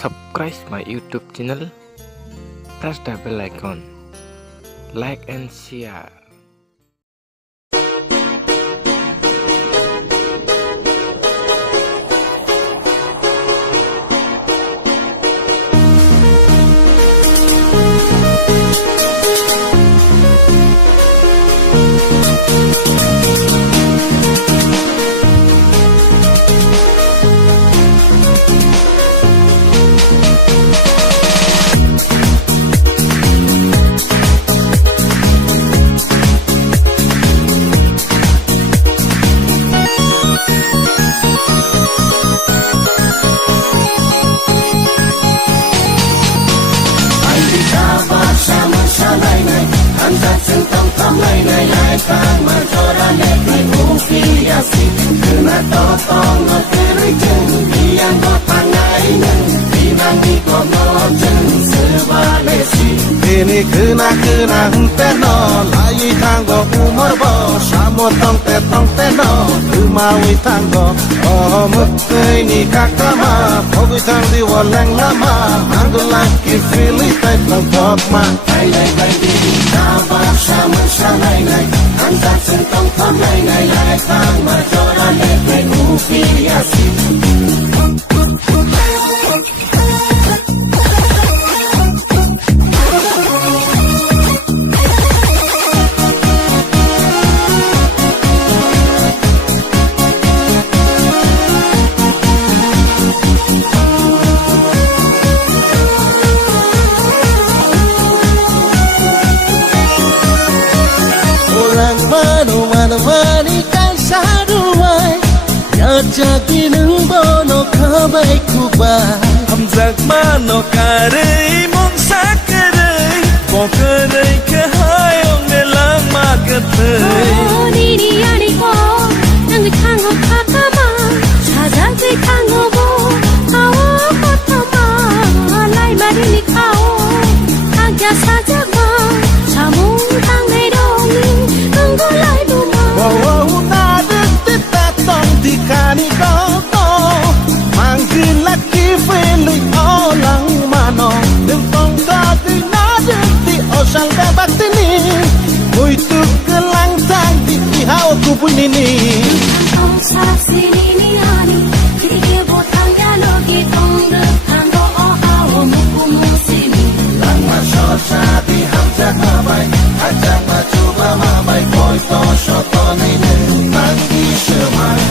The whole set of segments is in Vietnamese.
Subscribe my YouTube channel. Press the bell icon. Like and share. Ini kena teno lai tanggo umur bo samo tong teno mawi tanggo oh mukai ni kakama hobi tang di waleng lama anggo laki fili type ng dogma ay baby kaba sama sanay nay anda sentong tamay nay lai tang majora lepe ufi yasi Jadi nung bono kabay kubay Hamzak mano karey mong sakarey Bokarey kahayong nilang makatay Nini yani ko nang tango kakama Chazagay tango mo Hawa ko tama Alay marinig kao Agya sajag ma Samong tangay dongin Ang gulay duma wow nadet tatong di kaniko manggil lagi feeling olang mano dempong dati nadet di osal bebat ini muito kelang tang di ihao kubun ini Ang sarap sinini yani Kiki botang ya logi tong Tango o hawa muku musimi lama sosa di hamzak mabay ajak macuba mabay boy to soto nene mandi semai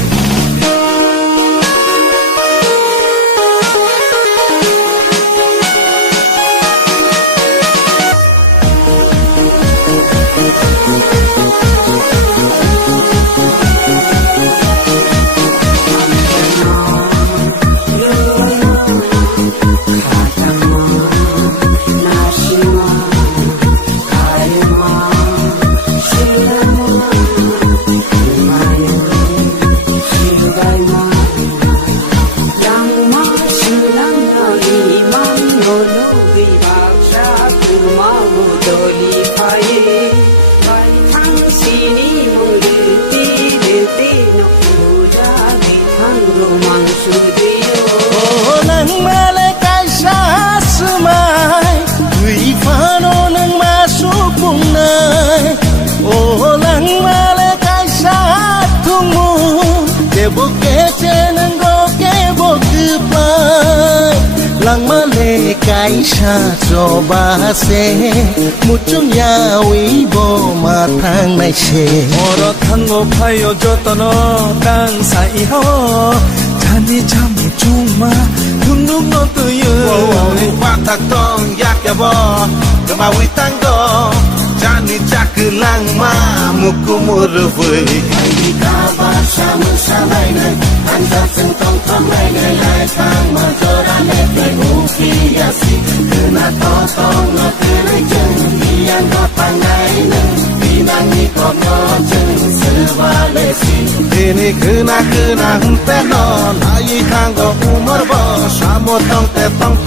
Lang male kaisa coba se muchung yawi bo matang nai se Moro tango payo jotono tang saiho Jani jamu cuma Tunduk no tuyo watak tong yak ya bo kemawi tanggo jani cakelang ma muku murwe ai kabar sama salai nai anda sentong tamai nai lai tang majora lepe ufi yasi kena totong no kere jeng ian go tangai neng binangi kono jeng sebalesi ini kena teno lai tanggo umur bo samo tong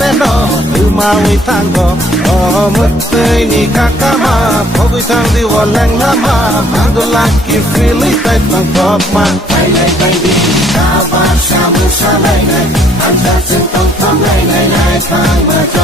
teno mawi tanggo oh mutai ni kakama hobi tang di waleng lama anggo laki fili type ng dogma ay baby kabar sama salay nay anda sentong tamay nay thang mà cho